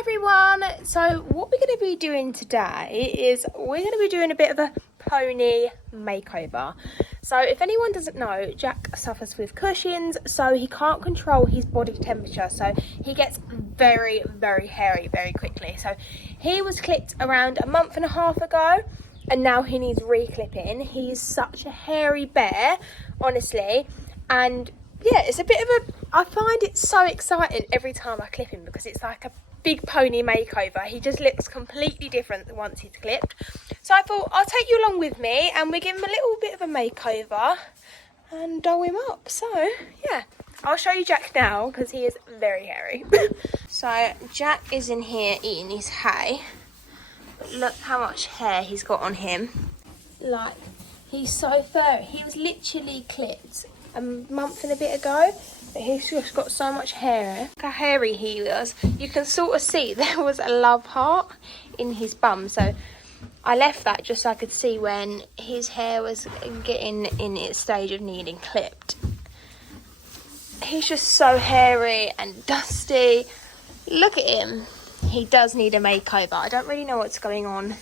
Hi everyone, so what we're going to be doing today is we're going to be doing a bit of a pony makeover. So if anyone doesn't know, Jack suffers with Cushings, so he can't control his body temperature, so he gets very hairy very quickly. So he was clipped around a month and a half ago and now he needs re-clipping. He's such a hairy bear, honestly, and yeah, it's a bit of a, I find it so exciting every time I clip him because it's like a big pony makeover. He just looks completely different once he's clipped. So I thought I'll take you along with me and we give him a little bit of a makeover and doll him up. So yeah, I'll show you Jack now because he is very hairy. So Jack is in here eating his hay. But look how much hair he's got on him. Like, he's so furry. He was literally clipped a month and a bit ago, but he's just got so much hair. Look how hairy he was. You can sort of see there was a love heart in his bum, so I left that just so I could see when his hair was getting in its stage of needing clipped. He's just so hairy and dusty. Look at him. He does need a makeover. I don't really know what's going on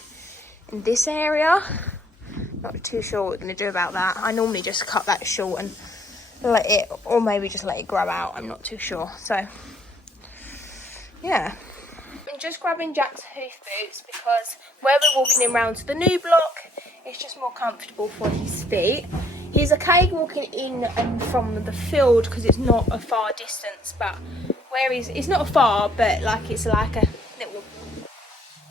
in this area. Not too sure what we're going to do about that. I normally just cut that short and let it, or maybe just let it grow out. I'm not too sure. So yeah, I'm just grabbing Jack's hoof boots because where we're walking him round to the new block, it's just more comfortable for his feet. He's okay walking in and from the field because it's not a far distance, but where he's, it's not far, but like it's like a little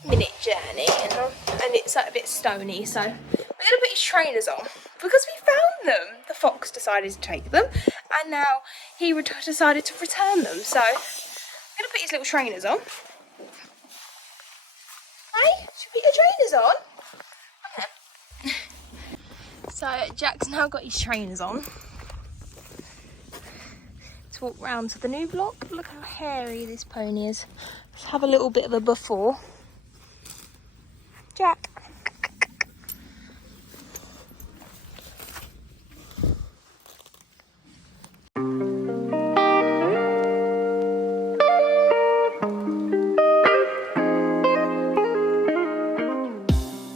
minute journey, you know, and it's like a bit stony. So we're gonna put his trainers on because we found them. The fox decided to take them, and now he decided to return them. So I'm gonna put his little trainers on. Hey, should we put your trainers on? Okay. So Jack's now got his trainers on to walk round to the new block. Look how hairy this pony is. Let's have a little bit of a before. Jack.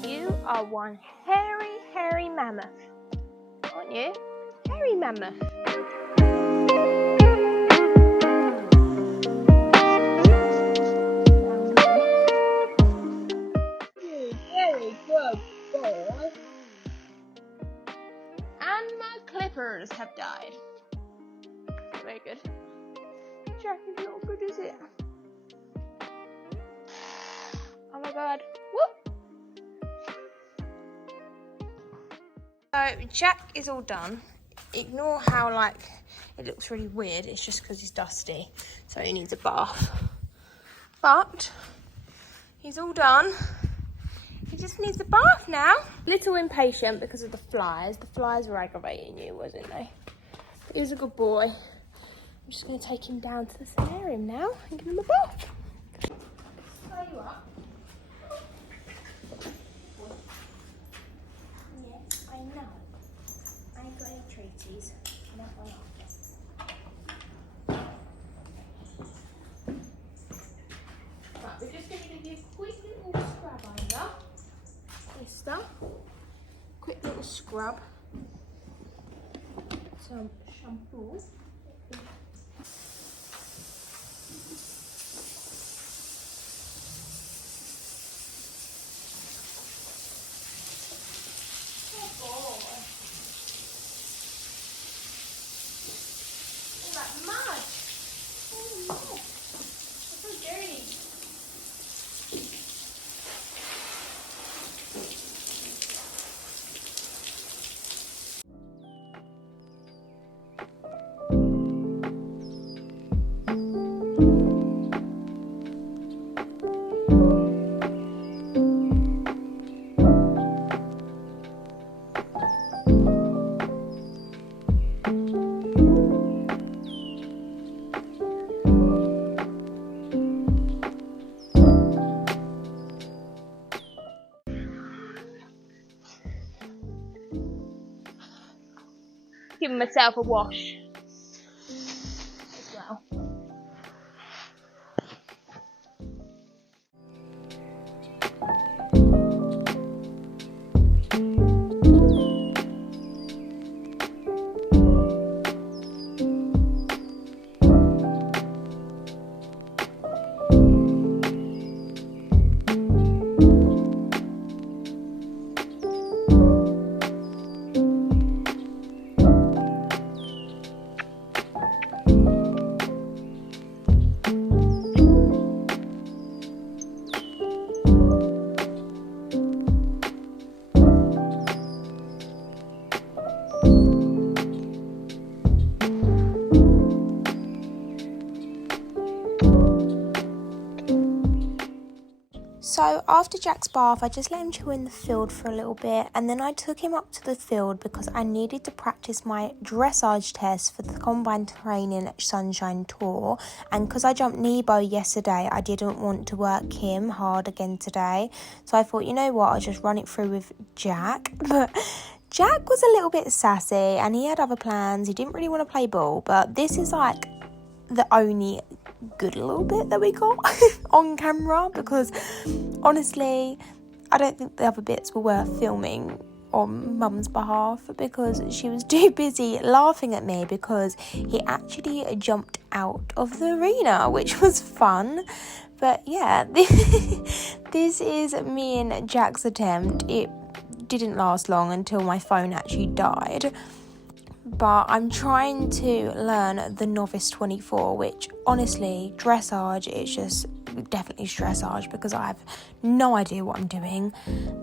You are one hairy mammoth, aren't you? Hairy mammoth. Very good boy. And my clippers have died. Very good. Jack is not good, is it? Oh my god. Whoop! So Jack is all done. Ignore how like it looks really weird. It's just because he's dusty, so he needs a bath. But he's all done. He just needs a bath now. Little impatient because of the flies. The flies were aggravating you, wasn't they? But he's a good boy. I'm just going to take him down to the solarium now and give him a bath. Tie you up. Yes, I know. I ain't got any treaties. Not one off. Right, we're just going to give you a quick little scrub under. Stuff. Quick little scrub. Some shampoo. Oh boy. All that mud. Oh no. It's so dirty. Giving myself a wash as well. So after Jack's bath, I just let him chill in the field for a little bit, and then I took him up to the field because I needed to practice my dressage test for the combine training Sunshine Tour. And because I jumped Nebo yesterday, I didn't want to work him hard again today. So I thought, you know what, I'll just run it through with Jack. But Jack was a little bit sassy and he had other plans. He didn't really want to play ball, but this is like the only good little bit that we got on camera, because honestly I don't think the other bits were worth filming on Mum's behalf, because she was too busy laughing at me because he actually jumped out of the arena, which was fun. But yeah, this is me and Jack's attempt. It didn't last long until my phone actually died. But I'm trying to learn the Novice 24, which honestly, dressage, it's just definitely dressage, because I have no idea what I'm doing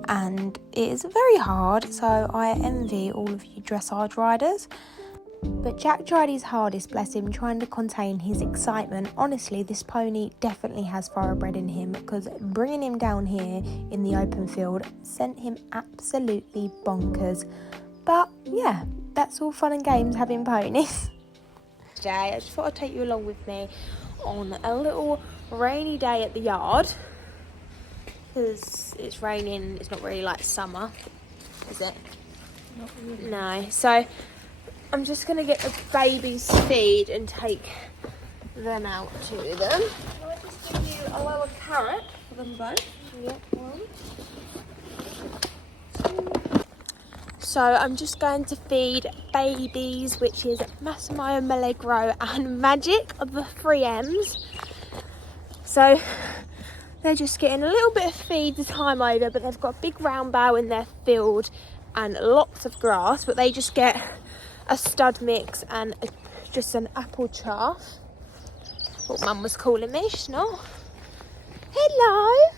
and it is very hard, so I envy all of you dressage riders. But Jack tried his hardest, bless him, trying to contain his excitement. Honestly, this pony definitely has thoroughbred in him, because bringing him down here in the open field sent him absolutely bonkers. But yeah, that's all fun and games having ponies. Today, I just thought I'd take you along with me on a little rainy day at the yard, because it's raining. It's not really like summer, is it? Not really. No. So I'm just going to get the babies feed and take them out to them. Can I just give you a lower carrot for them both? Yep, one. So I'm just going to feed babies, which is Massimo, Milagro and Magic, of the 3 M's. So they're just getting a little bit of feed the time over, but they've got a big round bowl in their field and lots of grass, but they just get a stud mix and just an apple chaff. What Mum was calling me, she's not. Hello.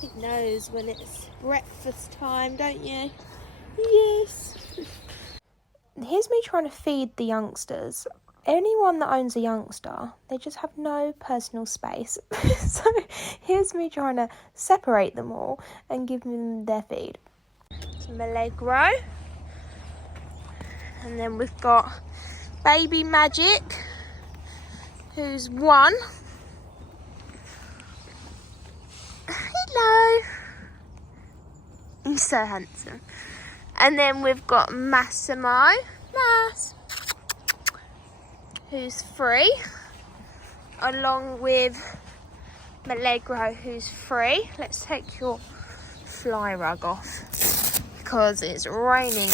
It knows when it's breakfast time, don't you? Yes. Here's me trying to feed the youngsters. Anyone that owns a youngster, they just have no personal space. So here's me trying to separate them all and give them their feed. Some Allegro. And then we've got baby Magic, who's 1. Hello. He's so handsome. And then we've got Massimo, who's 3, along with Milagro, who's 3. Let's take your fly rug off because it's raining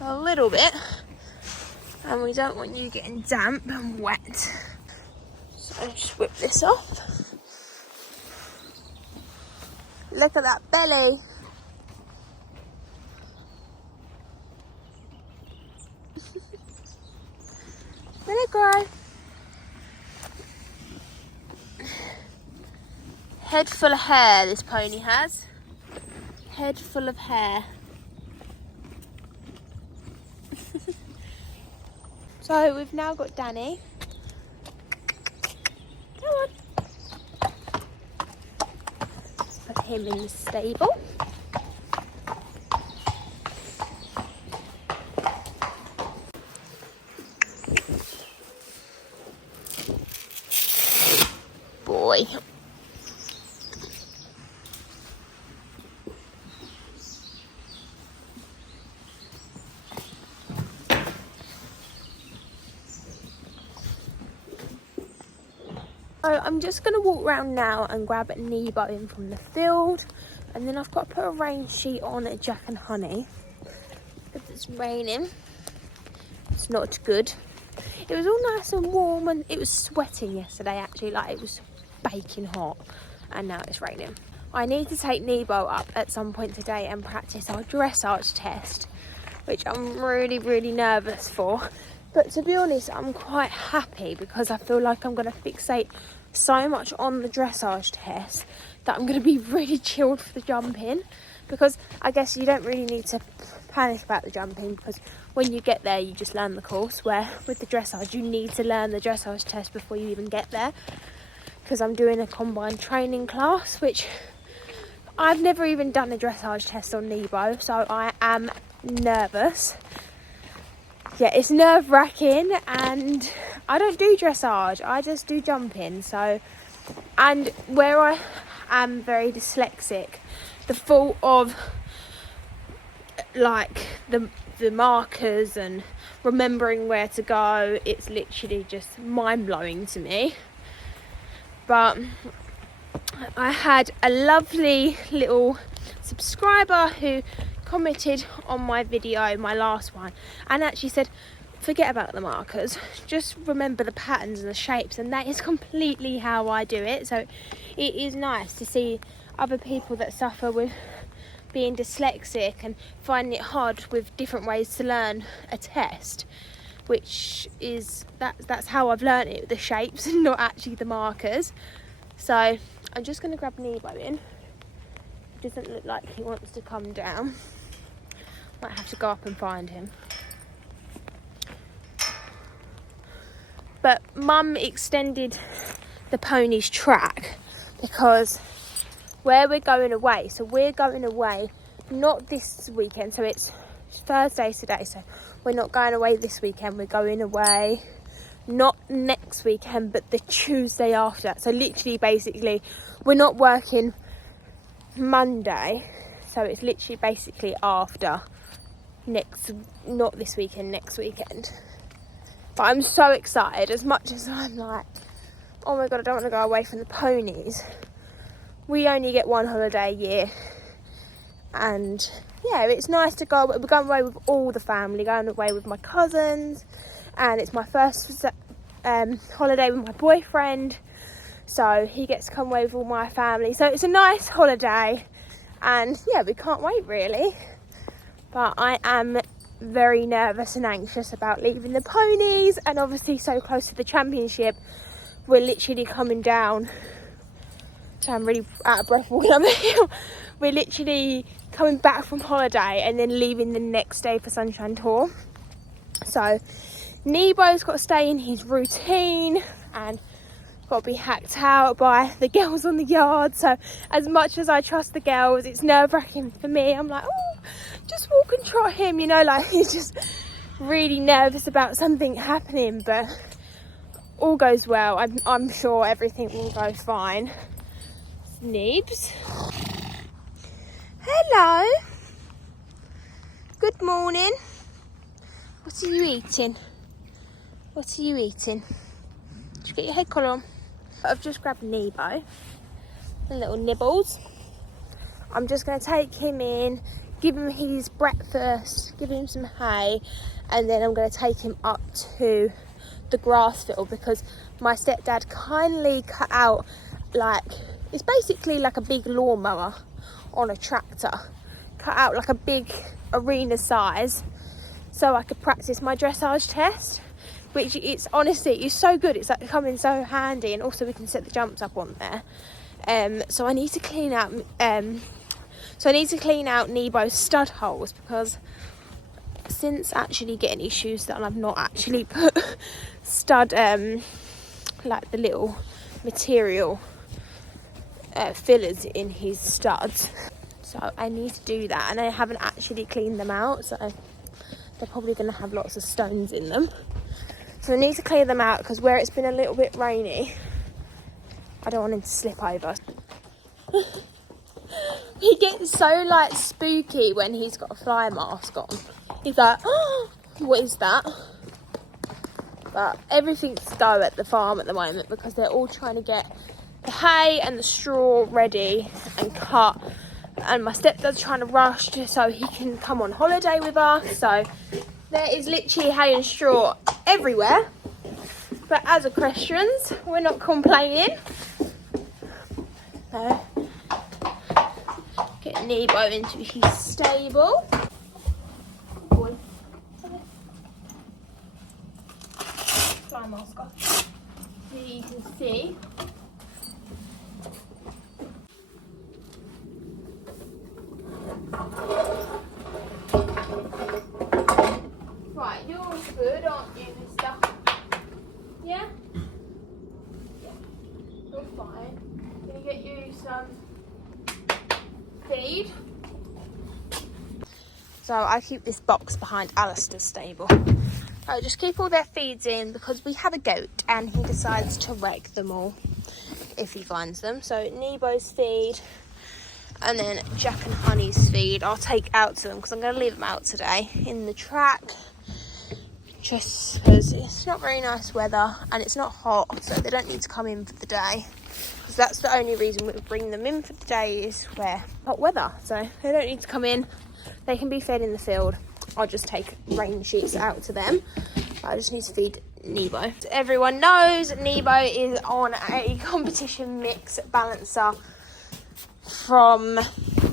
a little bit and we don't want you getting damp and wet. So just whip this off. Look at that belly. Let it grow. Head full of hair this pony has. Head full of hair. So we've now got Danny. Come on. Put him in the stable. Boy. So I'm just going to walk around now and grab Nebo in from the field, and then I've got to put a rain sheet on at Jack and Honey because it's raining. It's not good. It was all nice and warm and it was sweating yesterday actually, like it was baking hot, and now it's raining. I need to take Nebo up at some point today and practice our dressage test, which I'm really nervous for. But to be honest, I'm quite happy because I feel like I'm going to fixate so much on the dressage test that I'm going to be really chilled for the jumping, because I guess you don't really need to panic about the jumping because when you get there you just learn the course, where with the dressage you need to learn the dressage test before you even get there, because I'm doing a combined training class, which I've never even done a dressage test on Nebo, so I am nervous. Yeah, it's nerve-wracking, and I don't do dressage, I just do jumping. So, and where I am very dyslexic, the thought of like the markers and remembering where to go, it's literally just mind-blowing to me. But I had a lovely little subscriber who commented on my video, my last one, and actually said, forget about the markers, just remember the patterns and the shapes, and that is completely how I do it. So it is nice to see other people that suffer with being dyslexic and finding it hard with different ways to learn a test, which is that's how I've learned it, the shapes and not actually the markers. So I'm just going to grab Nebo in. Doesn't look like he wants to come down. Might have to go up and find him. But Mum extended the ponies track because where we're going away, so we're going away not this weekend, so it's Thursday today, so we're not going away this weekend, we're going away not next weekend but the Tuesday after that. So literally basically we're not working Monday, so it's literally basically after not this weekend, next weekend. But I'm so excited, as much as I'm like, oh my god, I don't want to go away from the ponies. We only get one holiday a year, and yeah, it's nice to go. We're going away with all the family, going away with my cousins, and it's my first holiday with my boyfriend, so he gets to come away with all my family. So it's a nice holiday, and yeah, we can't wait really. But I am very nervous and anxious about leaving the ponies, and obviously so close to the championship, we're literally coming down. So I'm really out of breath walking up the hill. We're literally coming back from holiday and then leaving the next day for Sunshine Tour. So Nebo's got to stay in his routine and got to be hacked out by the girls on the yard. So as much as I trust the girls, it's nerve-wracking for me. I'm like, oh, just walk and trot him, you know, like he's just really nervous about something happening, but all goes well. I'm sure everything will go fine. Neebs. Hello. Good morning. What are you eating? What are you eating? Did you get your head collar on? I've just grabbed Nebo, the little nibbles. I'm just going to take him in, give him his breakfast, give him some hay, and then I'm going to take him up to the grass field because my stepdad kindly cut out, like, it's basically like a big lawnmower on a tractor, cut out like a big arena size so I could practice my dressage test, which it's honestly, it's so good, it's like coming so handy, and also we can set the jumps up on there. So I need to clean out Nebo's stud holes, because since actually getting his shoes done, I've not actually put stud like the little material fillers in his studs, so I need to do that, and I haven't actually cleaned them out, so they're probably going to have lots of stones in them. So I need to clear them out because where it's been a little bit rainy, I don't want him to slip over. He gets so like spooky when he's got a fly mask on. He's like, oh, what is that? But everything's go at the farm at the moment because they're all trying to get the hay and the straw ready and cut, and my stepdad's trying to rush so he can come on holiday with us. So there is literally hay and straw everywhere, but as equestrians we're not complaining. So get Nebo into his stable. Boy. Fly mask off so you can see. Right, you're all good, aren't you, mister? Yeah? Yeah. You're you're fine. I'm gonna get you some feed. So I keep this box behind Alistair's stable. I just keep all their feeds in because we have a goat and he decides to wreck them all if he finds them. So Nebo's feed and then Jack and Honey's feed I'll take out to them because I'm going to leave them out today in the track. Just because it's not very nice weather and it's not hot, so they don't need to come in for the day. Because that's the only reason we bring them in for the day is where hot weather. So they don't need to come in. They can be fed in the field. I'll just take rain sheets out to them. I just need to feed Nebo. So everyone knows Nebo is on a competition mix balancer from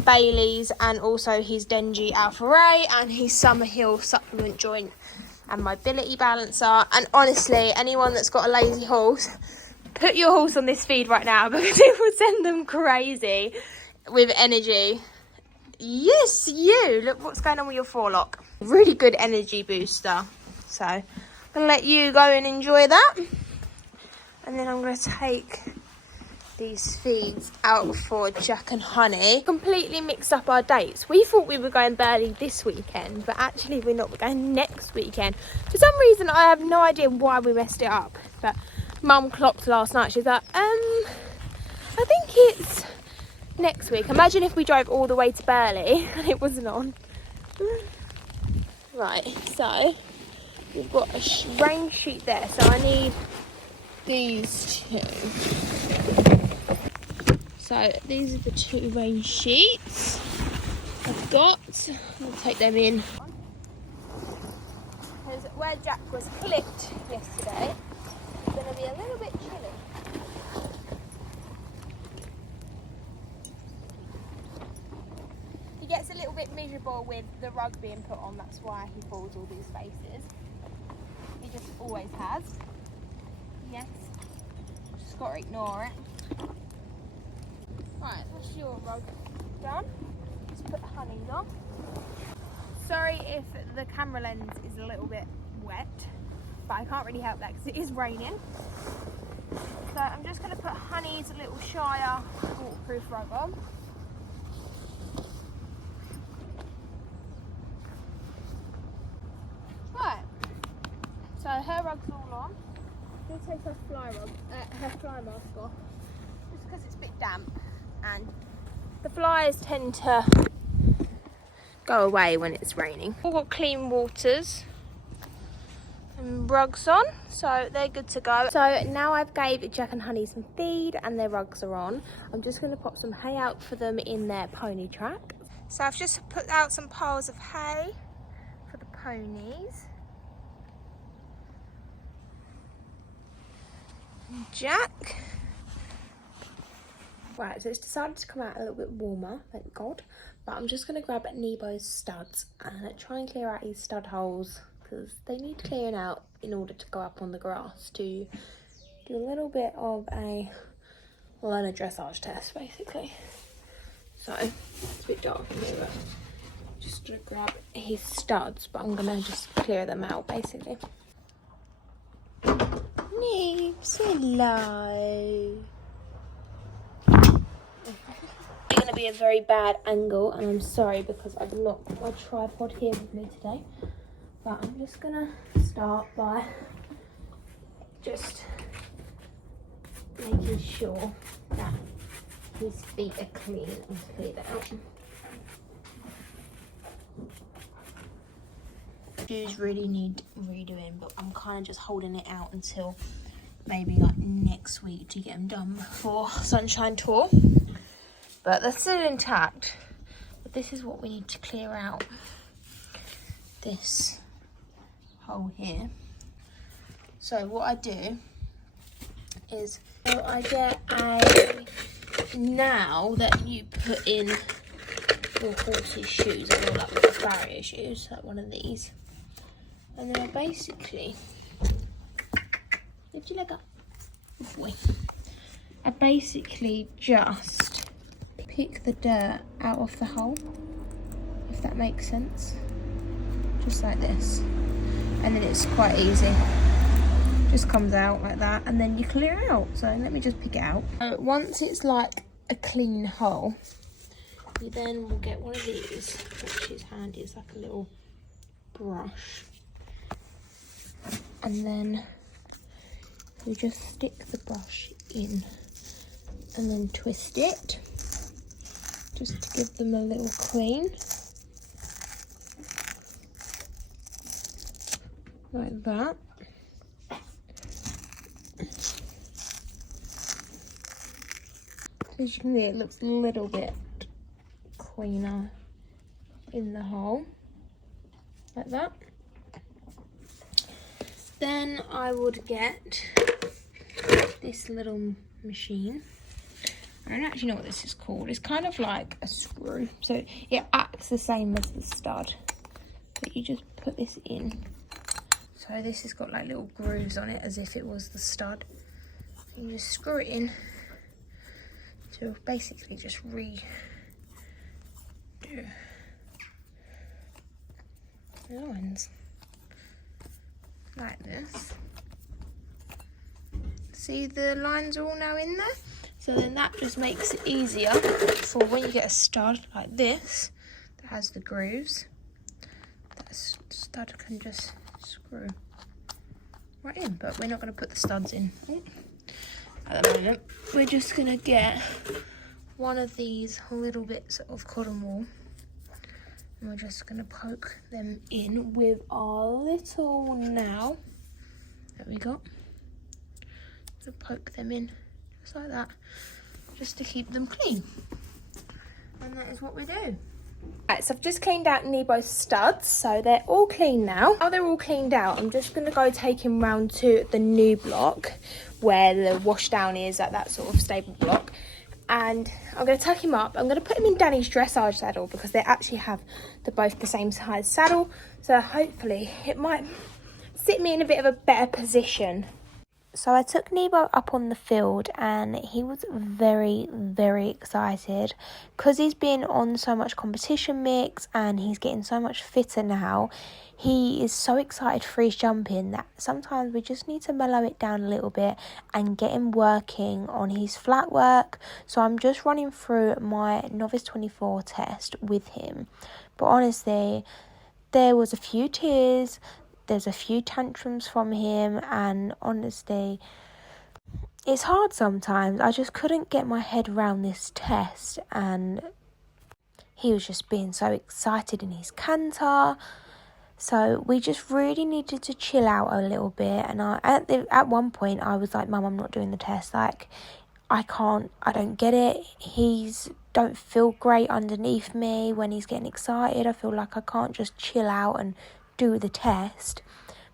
Bailey's and also his Denji Alpha Ray and his Summerhill supplement joint and mobility balancer. And honestly, anyone that's got a lazy horse, put your horse on this feed right now because it will send them crazy with energy. Yes, you. Look what's going on with your forelock. Really good energy booster. So I'm going to let you go and enjoy that. And then I'm going to take these feeds out for Jack and Honey. Completely mixed up our dates. We thought we were going Burley this weekend, but actually we're not. We're going next weekend. For some reason, I have no idea why we messed it up. But Mum clocked last night. She was like, I think it's next week. Imagine if we drove all the way to Burley and it wasn't on. Right, so we've got a rain sheet there, so I need these two. So these are the two rain sheets I've got. I'll take them in. Because where Jack was clipped yesterday, it's going to be a little bit chilly. Gets a little bit miserable with the rug being put on, that's why he falls all these faces. He just always has. Yes. Just got to ignore it. Right, that's your rug done. Just put Honey's on. Sorry if the camera lens is a little bit wet, but I can't really help that because it is raining. So I'm just going to put Honey's little Shire waterproof rug on. So her rug's all on. I'm going to take her fly mask off, just because it's a bit damp and the flies tend to go away when it's raining. We've got clean waters and rugs on, so they're good to go. So now I've gave Jack and Honey some feed and their rugs are on. I'm just going to pop some hay out for them in their pony track. So I've just put out some piles of hay for the ponies. Jack. Right, so it's decided to come out a little bit warmer, thank God. But I'm just going to grab Nebo's studs and try and clear out his stud holes because they need clearing out in order to go up on the grass to do a little bit of a learner dressage test, basically. So it's a bit dark in here, but just going to grab his studs, but I'm going to just clear them out, basically. Neeps, hello. It's going to be a very bad angle, and I'm sorry because I've not got my tripod here with me today. But I'm just going to start by just making sure that his feet are clean and cleared out. Shoes really need redoing, but I'm kind of just holding it out until maybe like next week to get them done before Sunshine Tour. But they're still intact. But this is what we need to clear out. This hole here. So what I do is I get a nail that you put in your horse's shoes. I know, like with the barrier shoes, like one of these. And then I basically, lift your leg up, good boy. I basically just pick the dirt out of the hole, if that makes sense. Just like this. And then it's quite easy. just comes out like that, and then you clear it out. So let me just pick it out. Once it's like a clean hole, you then will get one of these, which is handy. It's like a little brush, and then you just stick the brush in and then twist it just to give them a little clean, like that. As you can see, it looks a little bit cleaner in the hole, like that. Then I would get this little machine. I don't actually know what this is called. It's kind of like a screw, so it acts the same as the stud, but you just put this in. So this has got like little grooves on it as if it was the stud. You just screw it in to basically just redo the lines like this. See, the lines are all now in there, so then that just makes it easier for when you get a stud like this that has the grooves. That stud can just screw right in, but we're not going to put the studs in at the moment. We're just going to get one of these little bits of cotton wool, and we're just going to poke them in with our little nail that we got. So poke them in just like that, just to keep them clean. And that is what we do. Right, so I've just cleaned out Nebo's studs, so they're all clean now. Now they're all cleaned out, I'm just going to go take him round to the new block where the wash down is, at that sort of stable block. And I'm going to tuck him up. I'm going to put him in Danny's dressage saddle because they actually have both the same size saddle. So hopefully it might sit me in a bit of a better position. So I took Nebo up on the field and he was very, very excited because he's been on so much competition mix and he's getting so much fitter now. He is so excited for his jumping that sometimes we just need to mellow it down a little bit and get him working on his flat work. So I'm just running through my Novice 24 test with him. But honestly, there was a few tears. There's a few tantrums from him, and honestly, it's hard sometimes. I just couldn't get my head around this test, and he was just being so excited in his canter. So we just really needed to chill out a little bit. And at one point, I was like, Mum, I'm not doing the test. Like, I don't get it. He's don't feel great underneath me when he's getting excited. I feel like I can't just chill out and do the test.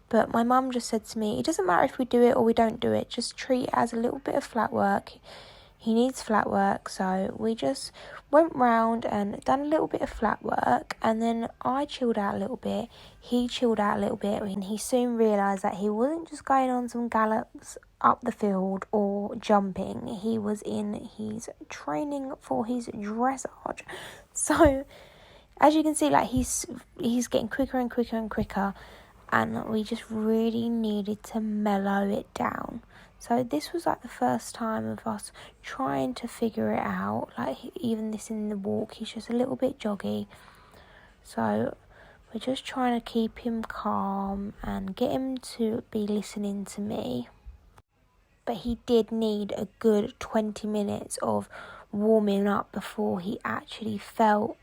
But my mum just said to me, it doesn't matter if we do it or we don't do it, just treat it as a little bit of flat work. He needs flat work. So we just went round and done a little bit of flat work, and then I chilled out a little bit, he chilled out a little bit, and he soon realised that he wasn't just going on some gallops up the field or jumping. He was in his training for his dressage. So as you can see, like he's getting quicker and quicker and quicker, and we just really needed to mellow it down. So this was like the first time of us trying to figure it out. Like even this in the walk, he's just a little bit joggy. So we're just trying to keep him calm and get him to be listening to me. But he did need a good 20 minutes of warming up before he actually felt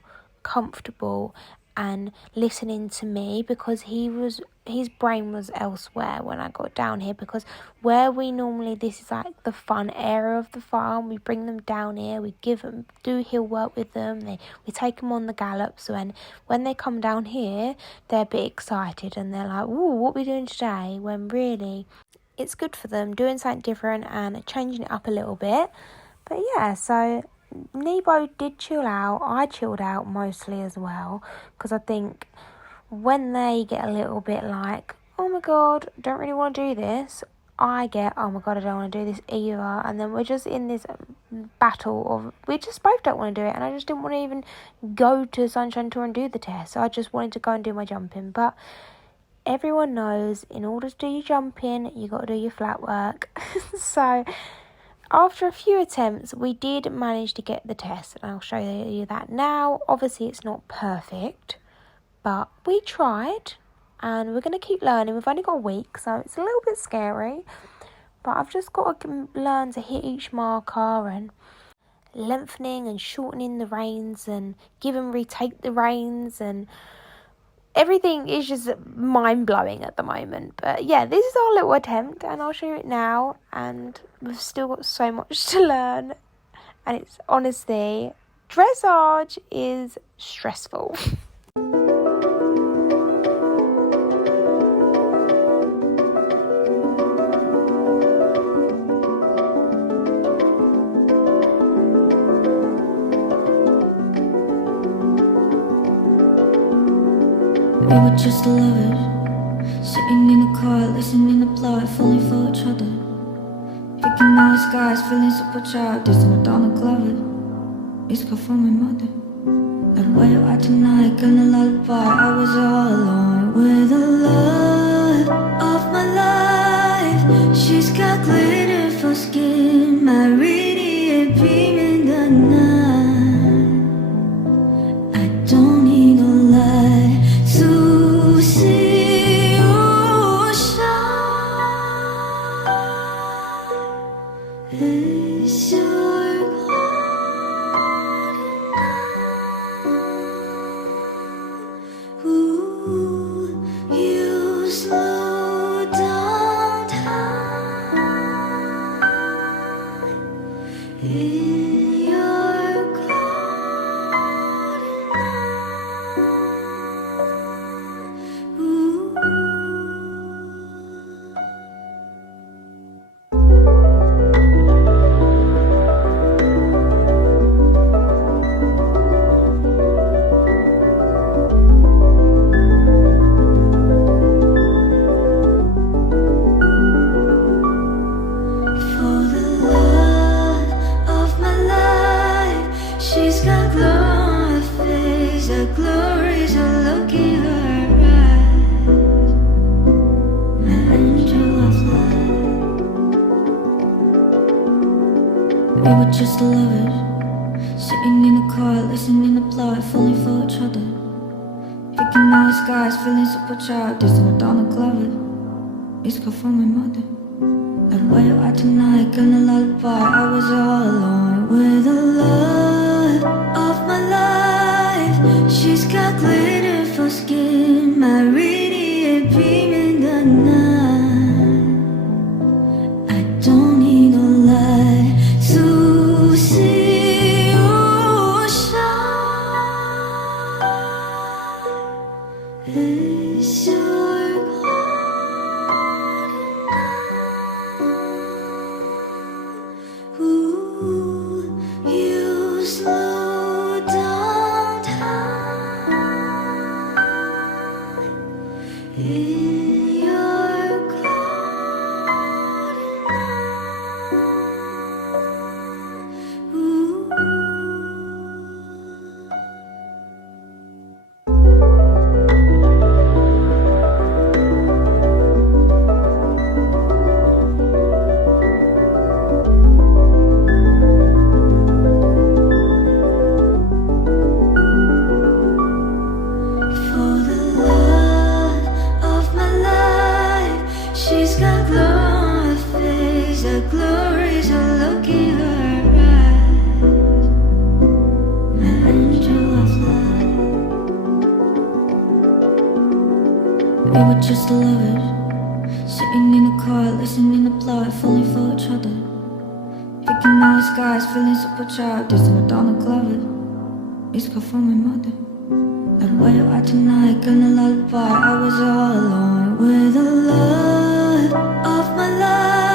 comfortable and listening to me, because his brain was elsewhere when I got down here, because where we normally, this is like the fun area of the farm, we bring them down here, we do hill work with them, we take them on the gallops, and when they come down here they're a bit excited and they're like, ooh, what are we doing today, when really it's good for them doing something different and changing it up a little bit. But yeah, so Nebo did chill out. I chilled out mostly as well, because I think when they get a little bit like, oh my god, don't really want to do this, I get, oh my god, I don't want to do this either. And then we're just in this battle of, we just both don't want to do it, and I just didn't want to even go to Sunshine Tour and do the test. So I just wanted to go and do my jumping. But everyone knows in order to do your jumping, you got to do your flat work. So after a few attempts, we did manage to get the test, and I'll show you that now. Obviously, it's not perfect, but we tried, and we're going to keep learning. We've only got a week, so it's a little bit scary, but I've just got to learn to hit each marker and lengthening and shortening the reins and give and retake the reins, and everything is just mind-blowing at the moment. But yeah, this is our little attempt, and I'll show you it now, and we've still got so much to learn, and it's honestly, dressage is stressful. We were just lovers, sitting in a car, listening to plot, falling for each other. Picking out skies, feeling super childish, and Madonna Glover. It's called for my mother. Like where you are tonight, gonna lullaby. I was all alone with the love of my life. She's got glitter for skin, my radiant beam in the night. I don't need a light to see you shine. It's your golden night. Ooh, you slow down time in your golden night. Ooh. For the love of my life, she's got glow on her face, a glory's a look in her eyes, my angel of light. We were just lovers, sitting in a car, listening to plot, falling for each other. Picking out skies, feeling super childish, and Madonna Glover. It's called for my mother. Like where you are tonight, gonna lullaby. I was all alone with the love of my life. She's got glitter for skin, my radiant beam in the night. I don't need a light to see you shine. It's your golden night. Ooh, you slow down time in your golden night. Ooh. For the love of my life, she's got glow on her face, a glory's a look in her eyes, my angel of light. We were just lovers, sitting in a car, listening to plot, falling for each other. Picking out skies, feeling super childish, and Madonna Glover. It's called for my mother. Like where you are tonight, gonna lullaby. I was all alone with the love of my life.